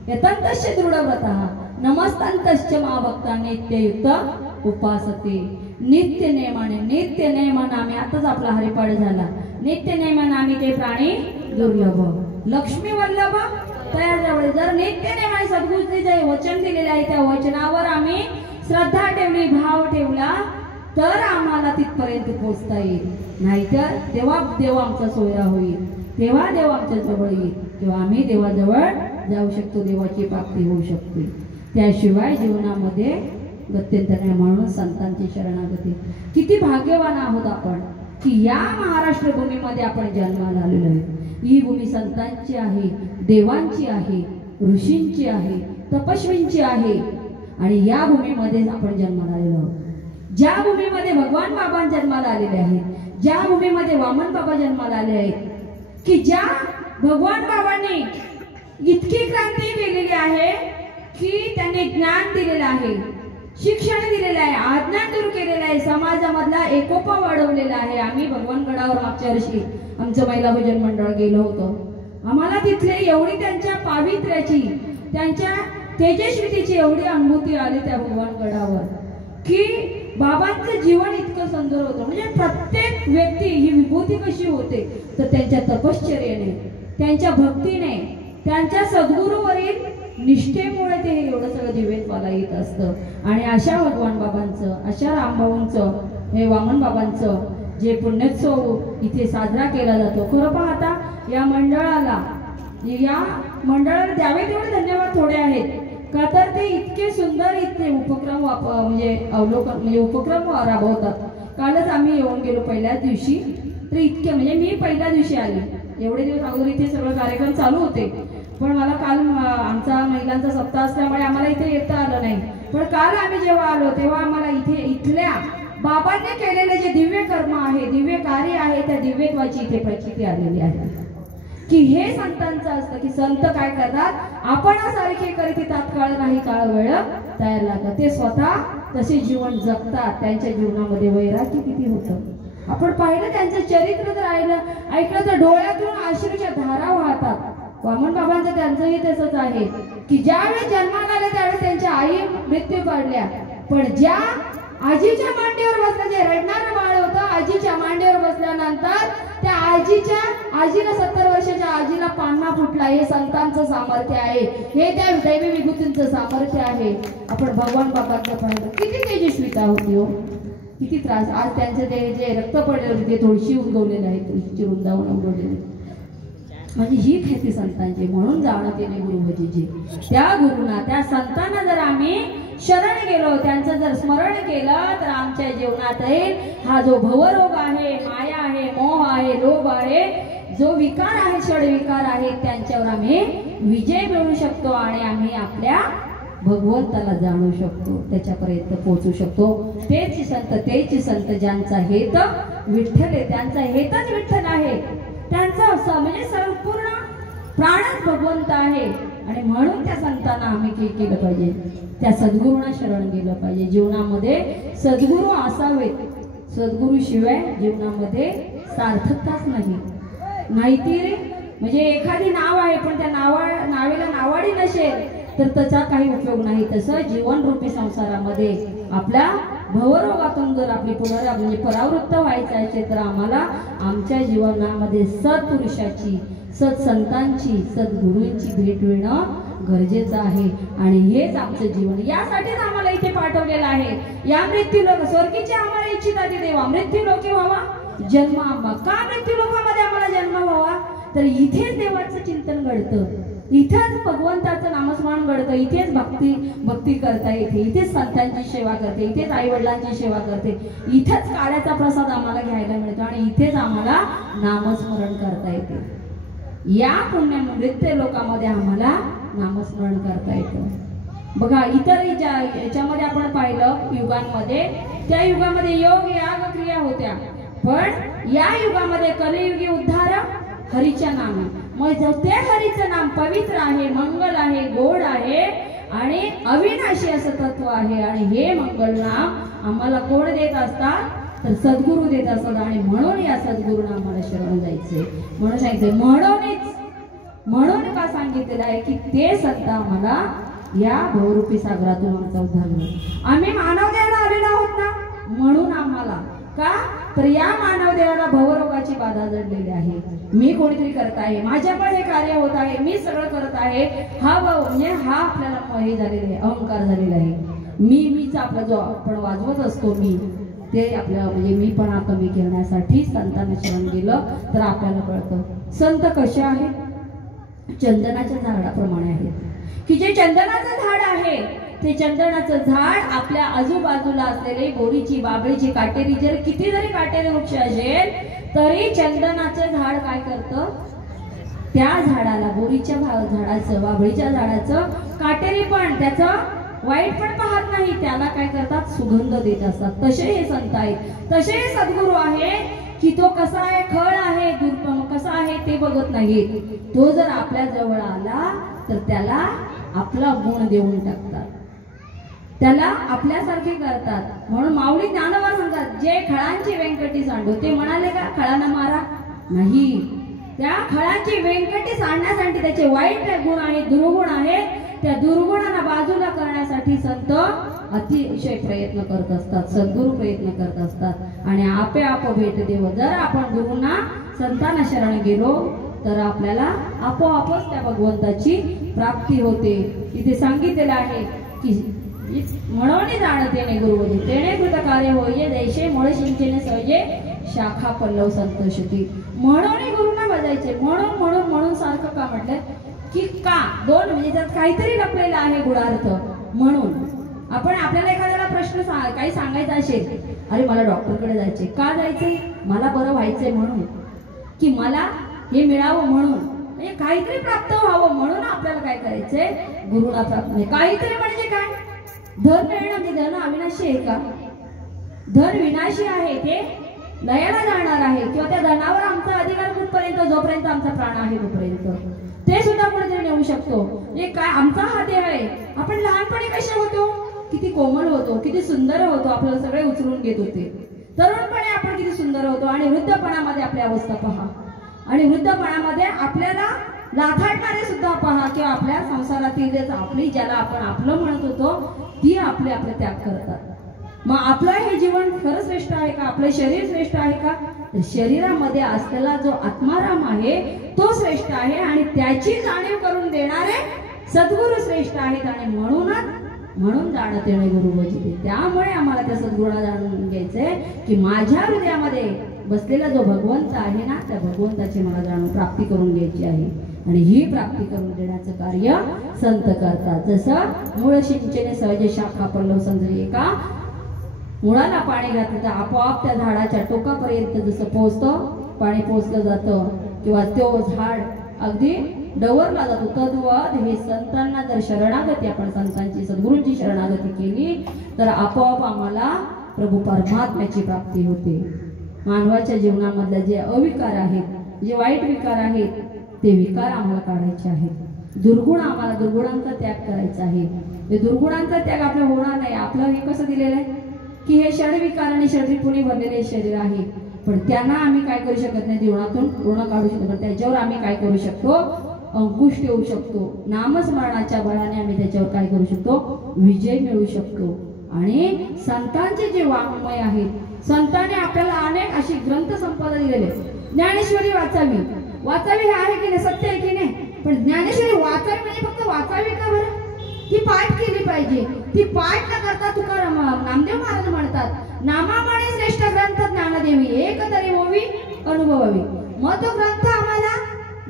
यतंतश्च दृढव्रतः नमस्तंतश्च महाभक्ता नित्ययुक्त उपासते। नित्य नेमाने आम्ही, आताच आपला हरिपाठ झाला, नित्य नेमाने आम्ही ते प्राणी दुर्लभ, लक्ष्मी वल्लभ त्याजवळ जर नित्यनेमाने सद्गुरूचे वचन दिलेले आहे त्या वचनावर आम्ही श्रद्धा ठेवली, भाव ठेवला तर आम्हाला तिथपर्यंत पोहोचता येईल. नाहीतर तेव्हा देव आमचा सोयरा होईल, तेव्हा देव आमच्या जवळ येईल, तेव्हा आम्ही देवाजवळ जाऊ शकतो, देवाची प्राप्ती होऊ शकते. त्याशिवाय जीवनामध्ये गत्यंतर नाही. म्हणून संतांची शरणागती. किती भाग्यवान आहोत आपण की या महाराष्ट्र भूमीमध्ये आपण जन्माला आलेलो आहे. ही भूमी संतांची आहे, देवांची आहे, ऋषींची आहे, तपस्वींची आहे आणि या भूमीमध्ये आपण जन्माला आलेलो आहोत. ज्या भूमीमध्ये भगवान बाबा जन्माला आलेले आहेत, ज्या भूमीमध्ये वामन बाबा जन्माला आले आहेत, की ज्या भगवान बाबांनी इतकी क्रांती केलेली आहे की त्यांनी ज्ञान दिलेलं आहे, शिक्षण दिलेलं आहे, अज्ञान दूर केलेलं आहे, समाजामधला एकोपा वाढवलेला आहे. आम्ही भगवानगडावर मागच्या वर्षी आमचं महिला भजन मंडळ गेलो होतो. आम्हाला तिथले एवढी त्यांच्या पावित्र्याची, त्यांच्या तेजस्वितेची एवढी अनुभूती आली त्या भगवानगडावर की बाबांचं जीवन इतकं सुंदर होतं. म्हणजे प्रत्येक व्यक्ती ही विभूती कशी होते तर त्यांच्या तपश्चर्याने, त्यांच्या भक्तीने, त्यांच्या सद्गुरूवरील निष्ठेमुळे ते एवढं सगळं दिव्यत्वाला येत असतं. आणि अशा भगवान बाबांचं, अशा रामभाऊंचं, हे वामन बाबांचं जे पुण्योत्सव इथे साजरा केला जातो. खरं पाहता या मंडळाला द्यावे तेवढे धन्यवाद थोडे आहेत का तर ते इतके सुंदर इतके उपक्रम उपक्रम राबवतात. कालच आम्ही येऊन गेलो पहिल्याच दिवशी, तर इतके म्हणजे मी पहिल्या दिवशी आले, एवढे दिवस अगोदर इथे सगळं कार्यक्रम चालू होते, पण मला काल आमचा महिलांचा सप्ताह असल्यामुळे आम्हाला इथे येता आलं नाही. पण काल आम्ही जेव्हा आलो तेव्हा आम्हाला इथल्या बाबांनी केलेले जे दिव्य कर्म आहे, दिव्य कार्य आहे, त्या दिव्यत्वाची इथे प्रचिती आलेली आहे की हे संतांचं असतं की संत काय करतात, आपणासारखे करीत तात्काळ नाही काळ वेळ तयार लागत. ते स्वतः तसे जीवन जगतात. त्यांच्या जीवनामध्ये वैराग्य किती होतं आपण पाहिलं. त्यांचं चरित्र जर ऐकलं तर डोळ्यातून अश्रूच्या धारा वाहतात. वामन बाबांचं त्यांचंही तसंच आहे की ज्यावेळी जन्माला आले त्यावेळी त्यांच्या आई मृत्यू पाडल्या, पण ज्या आजीच्या मांडीवर बसलं, जे रडणारं बाळ होतं, आजीच्या मांडीवर बसल्यानंतर त्या आजीला 70 वर्षाच्या आजीला पान्हा फुटला. हे संतांचं सामर्थ्य आहे, हे त्या दैवी विभूतींचं सामर्थ्य आहे. आपण भगवान बाबांचं पाहिलं किती तेजस्विता होती हो, किती त्रास. आज त्यांचे ते जे रक्त पडले होते ते थोडीशी उगवलेले आहे, तुळशीची वृंदावन उगवलेली. म्हणजे ही ख्याती संतांची. म्हणून जाणते गुरु भजीजी. त्या गुरुना, त्या संतांना जर आम्ही शरण गेलो, त्यांचं जर स्मरण केलं तर आमच्या जीवनात हा जो भवरोग आहे, माया आहे, मोह आहे, लोभ आहे, जो विकार आहे, षडविकार आहेत, त्यांच्यावर आम्ही विजय मिळवू शकतो आणि आम्ही आपल्या भगवंताला जाणू शकतो, त्याच्यापर्यंत पोहोचू शकतो. तेच संत ज्यांचा हेत विठ्ठल आहे, त्यांचा हेतच विठ्ठल आहे, त्यांचा म्हणजे संपूर्ण प्राणच भगवंत आहे. आणि म्हणून त्या संतांना आम्ही काय केलं पाहिजे, त्या सद्गुरूंना शरण गेलं पाहिजे. जीवनामध्ये सद्गुरू असावेत, सद्गुरू शिवाय जीवनामध्ये सार्थकताच नाहीतर म्हणजे एखादी नाव आहे पण त्या नावेला नावाडी नसेल तर त्याचा काही उपयोग नाही. तसं जीवनरूपी संसारामध्ये आपल्या भवरोगातून जर आपली म्हणजे परावृत्त व्हायचं असेल तर आम्हाला आमच्या जीवनामध्ये सत्पुरुषाची, सत्संतांची, सद्गुरूंची भेट होणं गरजेचं आहे. आणि हेच आमचं जीवन, यासाठीच आम्हाला इथे पाठवलेलं आहे. या मृत्यू लोक स्वर्गीचे आम्हाला इच्छिता देवा, मृत्यू लोके व्हावा जन्म आम्हा. का मृत्यू लोकांमध्ये आम्हाला जन्म व्हावा तर इथेच देवाचं चिंतन घडतं, इथेच भगवंताचं नामस्मरण घडतं, इथेच भक्ती करता येते, इथेच संतांची सेवा करते, इथेच आई वडिलांची सेवा करते, इथेच काळ्याचा प्रसाद आम्हाला घ्यायला मिळतो आणि इथेच आम्हाला नामस्मरण करता येते. या पुण्य मृत्यू लोकांमध्ये आम्हाला नामस्मरण करता येतं. बघा इतर याच्यामध्ये आपण पाहिलं युगांमध्ये, त्या युगामध्ये योग याग क्रिया होत्या, पण या युगामध्ये कलियुगी उद्धार हरीच्या नाम. मग ते हरीचं नाम पवित्र आहे, मंगल आहे, गोड आहे आणि अविनाशी असं तत्व आहे. आणि हे मंगल नाम आम्हाला कोण देत असतात तर सद्गुरू देत असतात. आणि म्हणून या सद्गुरूंना आम्हाला शरण जायचंय. म्हणून सांगितलंय, म्हणून का सांगितलेलं आहे की ते संत आम्हाला या बहुरूपी सागरातून आमचा उद्धार होईल. आम्ही मानव द्यायला आलेलो आहोत ना, म्हणून आम्हाला का तर या मानव देहाला भवरोगाची बाधा जडलेली आहे. मी कोणीतरी करत आहे, माझ्याकडे हे कार्य होत आहे, मी सगळं करत आहे, हा म्हणजे हा आपल्याला हे झालेला आहे, अहंकार झालेला आहे. मीचा आपला जो आपण वाजवत असतो मी, ते आपल्या म्हणजे मी पण कमी करण्यासाठी संतांना शरण गेलं तर आपल्याला कळतं. संत कसे आहे? चंदनाच्या झाडाप्रमाणे आहेत, की जे चंदनाचं झाड आहे ते चंदनाचं झाड आपल्या आजूबाजूला असलेले बोरीची, बाबळीची, काटेरी, जर किती जरी काटेरी वृक्ष असेल तरी चंदनाचं झाड काय करतं? त्या झाडाला, बोरीच्या झाडाचं, बाबळीच्या झाडाचं काटेरी पण त्याचं वाईट पण पाहत नाही, त्याला काय करतात? सुगंध देत असतात. तसे हे संत आहेत, तसे हे सद्गुरू आहे की तो कसा आहे, खळ आहे, दुर्पम कसा आहे ते बघत नाही. तो जर आपल्या जवळ आला तर त्याला आपला गुण देऊन टाकतात, त्याला आपल्यासारखे करतात. म्हणून माऊली ज्ञानोबा सांगतात, जे खळांची व्यंकटी सांडो, ते म्हणाले का खळांना मारा? नाही, त्या खळांची व्यंकटी सांडण्यासाठी त्याचे वाईट गुण आहे, दुर्गुण आहे, त्या दुर्गुणांना बाजूला करण्यासाठी संत अतिशय प्रयत्न करत असतात, सद्गुरू प्रयत्न करत असतात. आणि आपे आप भेट देव, जर आपण गुरूंना संतांना शरण गेलो तर आपल्याला आपोआपच त्या भगवंताची प्राप्ती होते. इथे सांगितलेलं आहे की म्हणून जाणते ने गुरुवरी तेणे कृत कार्य होये जैसे मुळ सिंचने सहजे शाखा पल्लव संतोषती. म्हणून गुरुंना बजायचे. म्हणून म्हणून म्हणून सारखं का म्हटलंय की का दोन म्हणजे त्यात काहीतरी लपलेलं आहे गुणार्थ. म्हणून आपण आपल्याला एखाद्याला प्रश्न काही सांगायचा असेल, अरे मला डॉक्टरकडे जायचे, का जायचंय? मला बरं व्हायचंय म्हणून, की मला हे मिळावं म्हणून, म्हणजे काहीतरी प्राप्त व्हावं म्हणून आपल्याला काय करायचंय? गुरुला प्राप्त. काहीतरी म्हणजे काय? धन मिळणं म्हणजे धन अविनाशी आहे का? धन विनाशी आहे, ते लयाला जाणार आहे, किंवा त्या धनावर आमचा अधिकार कुठपर्यंत? जोपर्यंत आमचा प्राण आहे तोपर्यंत. ते सुद्धा कोणीतरी नेऊ शकतो. हे काय आमचा हा देह आहे. आपण लहानपणी कसे होतो? किती कोमल होतो, किती सुंदर होतो, आपल्याला सगळे उचलून घेत होते. तरुणपणे आपण किती सुंदर होतो, आणि वृद्धपणामध्ये आपली अवस्था पहा, आणि वृद्धपणामध्ये आपल्याला लाथाडणारे सुद्धा पहा, किंवा आपल्या संसारातील आपली ज्याला आपण आपलं म्हणत होतो ती आपले त्याग करतात. मग आपलं हे जीवन खरं श्रेष्ठ आहे का? आपलं शरीर श्रेष्ठ आहे का? शरीरामध्ये असलेला जो आत्माराम आहे तो श्रेष्ठ आहे, आणि त्याची जाणीव करून देणारे सद्गुरू श्रेष्ठ आहेत. आणि म्हणून जाणते गुरु भजिते. त्यामुळे आम्हाला त्या सद्गुरूला जाणून घ्यायचंय की माझ्या हृदयामध्ये बसलेला जो भगवंत आहे ना, त्या भगवंताची मला जाणून प्राप्ती करून घ्यायची आहे. आणि ही प्राप्ती करून देण्याचं कार्य संत करतात. जसं मूळ सिंचने सहज शाखा पल्लव संजरी, एका मुळाला पाणी घातलं तर आपोआप त्या झाडाच्या टोकापर्यंत जसं पोहोचतं, पाणी पोहोचलं जातं, किंवा तो झाड अगदी डवरला जातो. तद्वत हे संतांना जर शरणागती, आपण संतांची सद्गुरूंची शरणागती केली तर आपोआप आम्हाला प्रभू परमात्म्याची प्राप्ती होते. मानवाच्या जीवनामधले जे अविकार आहेत, जे वाईट विकार आहेत, ते विकार आम्हाला काढायचे आहेत. दुर्गुण, आम्हाला दुर्गुणांचा त्याग करायचा आहे. हे दुर्गुणांचा त्याग आपला होणार नाही. आपलं हे कसं दिलेलं आहे की हे षडविकार आणि षडरिपुणी बनलेले शरीर आहे, पण त्यांना आम्ही काय करू शकत नाही, जीवनातून पूर्ण काढू शकतो. पण त्याच्यावर आम्ही काय करू शकतो? अंकुश ठेवू शकतो. नामस्मरणाच्या बळाने आम्ही त्याच्यावर काय करू शकतो? विजय मिळवू शकतो. आणि संतांचे जे वाङ्मय आहेत, संतांनी आपल्याला अनेक अशी ग्रंथ संपदा दिलेले. ज्ञानेश्वरी वाचावी हे आहे की नाही? सत्य आहे की नाही? पण ज्ञानेश्वरी वाचावी म्हणजे फक्त वाचावी का बरं? ती पाठ केली पाहिजे. ती पाठ न करता तुकाराम नामदेव महाराज म्हणतात, नामामणे श्रेष्ठ ग्रंथ ज्ञानदेवी, एक तरी ओवी अनुभवावी. मग तो ग्रंथ आम्हाला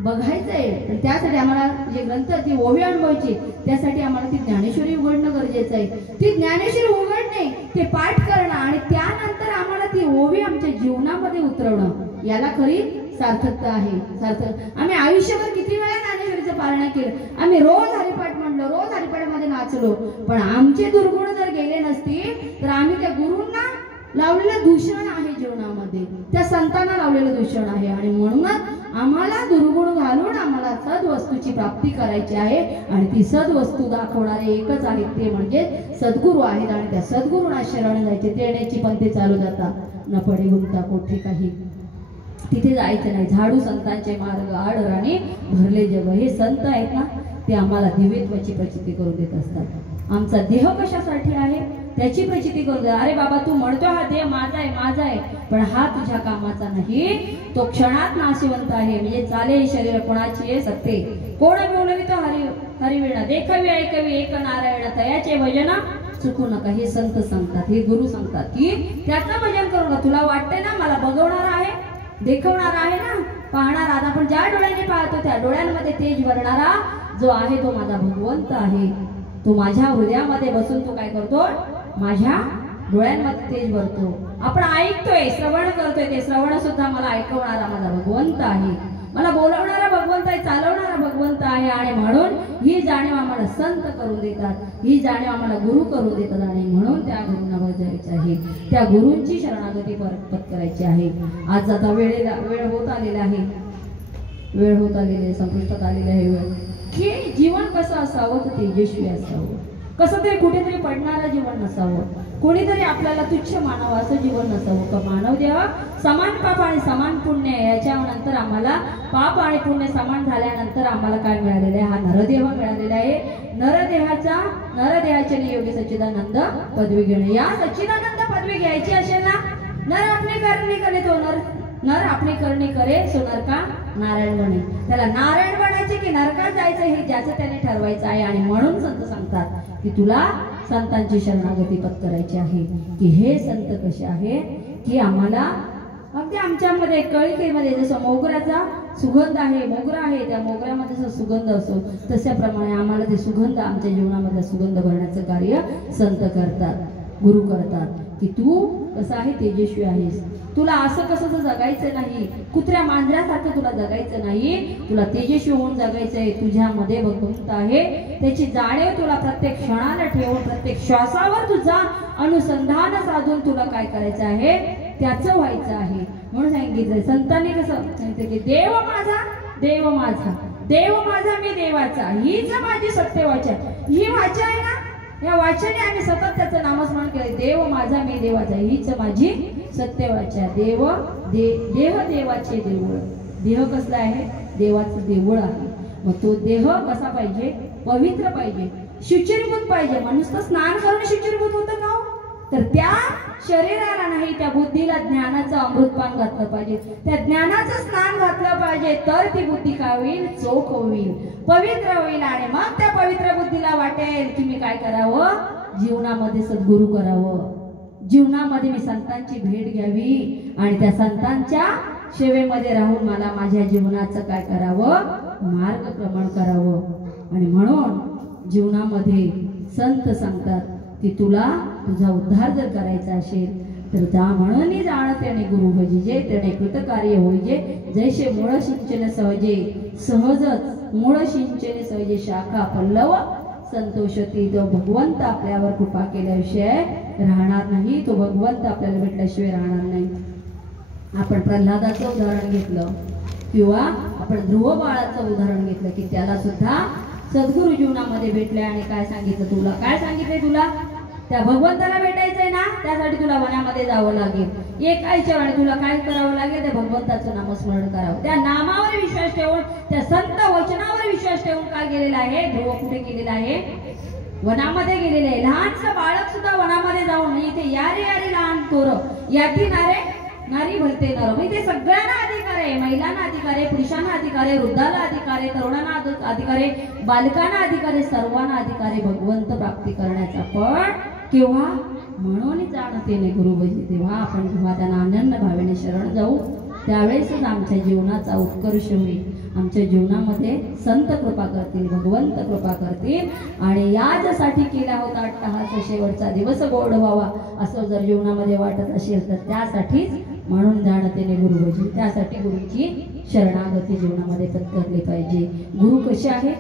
बघायचा आहे, त्यासाठी आम्हाला जे ग्रंथ ती ओवी अनुभवायची, त्यासाठी आम्हाला ती ज्ञानेश्वरी उघडणं गरजेचं आहे. ती ज्ञानेश्वरी उघडणे, ते पाठ करणं, आणि त्यानंतर आम्हाला ती ओवी आमच्या जीवनामध्ये उतरवणं, याला खरी सार्थकता आहे. सार्थक आम्ही आयुष्यभर किती वेळा ज्ञानेश्वरीचं पारायण केलं, आम्ही रोज हरिपाठ म्हणलो, रोज हरिपाठामध्ये नाचलो, पण आमचे दुर्गुण जर गेले नसतील तर आम्ही त्या गुरूंना लावलेलं दूषण आहे जीवनामध्ये, त्या संतांना लावलेलं दूषण आहे. आणि म्हणूनच आम्हाला दुर्गुण घालून आम्हाला सद्वस्तूची प्राप्ती करायची आहे. आणि ती सद्वस्तू दाखवणारे एकच आहेत, ते म्हणजे सद्गुरू आहेत. आणि त्या सद्गुरूंना शरण जायचे, तेण्याची पंथे चालू जातात न पडे गुंता कोठे काही, तिथे जायचं नाही. झाडू संतांचे मार्ग आडराने भरले जग. हे संत आहेत ना, ते आम्हाला दिव्यत्वाची प्रचिती करून देत असतात. आमचा देह कशासाठी आहे त्याची प्रचिती करू दे। अरे बाबा तू म्हणतो हा देह माझा आहे माझा आहे, पण हा तुझ्या कामाचा नाही, तो क्षणात नाशिवंत आहे। म्हणजे चाले शरीर कोणाची आहे सत्ते, कोण बोलवितो हरी हरिवीणा, देखावी ऐकावी एक नारायण, तयाचे भजन चुकू नका। हे संत सांगतात, हे गुरु सांगतात की त्याचं भजन करू नका। तुला वाटते ना मला बघवणार आहे, देखवणार आहे ना, पाहणार आता आपण ज्या डोळ्याने पाहतो त्या डोळ्यांमध्ये तेज भरणारा जो आहे तो माझा भगवंत आहे। तो माझ्या हृदयामध्ये बसून तो काय करतो, माझ्या डोळ्यांमध्ये तेज भरतो। आपण ऐकतोय, श्रवण करतोय, ते श्रवण सुद्धा मला ऐकवणारा माझा भगवंत आहे, मला बोलवणारा भगवंत आहे, चालवणारा भगवंत आहे। आणि म्हणून ही जाणीव आम्हाला संत करून देतात, ही जाणीव आम्हाला गुरु करून देतात। आणि म्हणून त्या गुरूंना भजायचे आहे, त्या गुरूंची शरणागती पत्करायची आहे। आज आता वेळ होत आलेला आहे, वेळ होत आलेली आहे, संपुष्टात आलेला आहे वेळ, की जीवन कसं असावं तर तेजस्वी असावं, कसं तरी कुठेतरी पडणारं जीवन नसावं, कोणीतरी आपल्याला तुच्छ मानावं असं जीवन नसावं। का मानव देवा समान पाप आणि समान पुण्य, याच्यानंतर आम्हाला पाप आणि पुण्य समान झाल्यानंतर आम्हाला काय मिळालेलं आहे, हा नरदेह मिळालेला आहे। नरदेहाचे योगी सच्चिदानंद पदवी घेणे, या सच्चिदानंद पदवी घ्यायची असेल ना, नर आपली करणी करे तो नर आपली करणी करे सो नरका नारायण बने। त्याला नारायण बनायचे की नरकात जायचं हे ज्याचं त्याने ठरवायचं आहे। आणि म्हणून संत सांगतात की तुला संतांची शरणागती पत्करायची आहे। की हे संत कसे आहे की आम्हाला अगदी आमच्यामध्ये कळीकेमध्ये जसं मोगऱ्याचा सुगंध आहे, मोगरा आहे, त्या मोगऱ्यामध्ये जसं सुगंध असतो तशाप्रमाणे आम्हाला ते सुगंध आमच्या जीवनामधला सुगंध भरण्याचं कार्य संत करतात, गुरु करतात। की तू कसं आहे तेजस्वी आहेस, तुला असं कसं जगायचं नाही, कुत्र्या मांजऱ्यासारखं तुला जगायचं नाही, तुला तेजस्वी होऊन जगायचंय। तुझ्यामध्ये भगवंत आहे, त्याची जाणीव तुला प्रत्येक क्षणाला ठेवून प्रत्येक श्वासावर तुझा अनुसंधान साधून तुला काय करायचं आहे, त्याचं व्हायचं आहे। म्हणून सांगितलंय संतांनी कसं सांगितलं की देव माझा देव माझा, देव माझा मी देवाचा, हीच माझी सत्य वाचा। ही वाचा आहे ना, या वाचने आम्ही सतत त्याचं नामस्मरण केलं, देव माझा मी देवाचा, हीच माझी सत्य वाचा। देह देवाचे देऊळ, देह कसला आहे, देवाचं देऊळ आहे। मग तो देह कसा पाहिजे, पवित्र पाहिजे, शुचिर्भूत पाहिजे। नुसतं स्नान करून शुचिर्भूत होतं का, तर त्या शरीराला नाही, त्या बुद्धीला ज्ञानाचं अमृतपान घातलं पाहिजे, त्या ज्ञानाचं स्नान घातलं पाहिजे, तर ती बुद्धी काय होईल, चोख होईल, पवित्र होईल। आणि मग त्या पवित्र बुद्धीला वाटेल की मी काय करावं, जीवनामध्ये सद्गुरु करावं, जीवनामध्ये मी संतांची भेट घ्यावी आणि त्या संतांच्या सेवेमध्ये राहून मला माझ्या जीवनाचं काय करावं, मार्गक्रमण करावं। आणि म्हणून जीवनामध्ये संत सांगतात की तुला तुझा उद्धार जर करायचा असेल तर जा म्हणून जाणत्याने गुरु भजिजे, त्याने कृतकार्य होईजे। जैसे मूळ सिंचन सहजे, सहजच मूळ सिंचन सहजे शाखा पल्लव संतोषती। तो भगवंत आपल्यावर कृपा केल्याशिवाय राहणार नाही, तो भगवंत आपल्याला भेटल्याशिवाय राहणार नाही। आपण प्रल्हादाचं उदाहरण घेतलं किंवा आपण ध्रुव बाळाचं उदाहरण घेतलं की त्याला सुद्धा सद्गुरु जीवनामध्ये भेटले आणि काय सांगितलं, तुला काय सांगितलंय, तुला त्या भगवंताला भेटायचंय ना, त्यासाठी तुला वनामध्ये जावं लागेल, एकायच्या वेळी तुला काय करावं लागेल, त्या भगवंताचं नामस्मरण करावं, त्या नामावर विश्वास ठेवून, त्या संत वचनावर विश्वास ठेवून काय गेलेला आहे, ध्रुव कुठे गेलेला आहे, वनामध्ये गेलेले आहे। लहानसं बाळक सुद्धा वनामध्ये जाऊन इथे यारे यारे लहान थोर याठी नारी भरते नर, इथे सगळ्यांना अधिकार आहे, महिलांना अधिकार आहे, पुरुषांना अधिकार आहे, वृद्धाला अधिकार आहे, तरुणांना अधिकार आहे, बालकांना अधिकार आहे, सर्वांना अधिकार आहे भगवंत प्राप्ती करण्याचा। पण केव्हा, म्हणून जाणतेने गुरु भजी, तेव्हा आपण जेव्हा त्यांना आनंद भावेने शरण जाऊ त्यावेळेसच आमच्या जीवनाचा उत्कर्ष होईल, आमच्या जीवनामध्ये संत कृपा करतील, भगवंत कृपा करतील। आणि याच्यासाठी केला होता अट्टहास शेवटचा दिवस गोड व्हावा असं जर जीवनामध्ये वाटत असेल तर त्यासाठीच म्हणून जाणतेने गुरु भजी, त्यासाठी गुरुची शरणागती जीवनामध्ये पत्करली पाहिजे। गुरु कसे आहे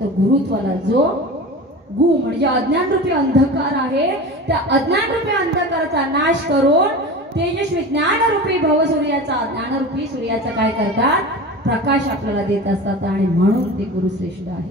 तर गुरुत्वाला जो गु म्हणजे अज्ञानरूपी अंधकार आहे, त्या अज्ञानरूपी अंधकाराचा नाश करून तेजस्वी ज्ञानरूपी भवसूर्याचा, ज्ञानरूपी सूर्याचा काय करतात, प्रकाश आपल्याला देत असतात। आणि म्हणून ते गुरु श्रेष्ठ आहे।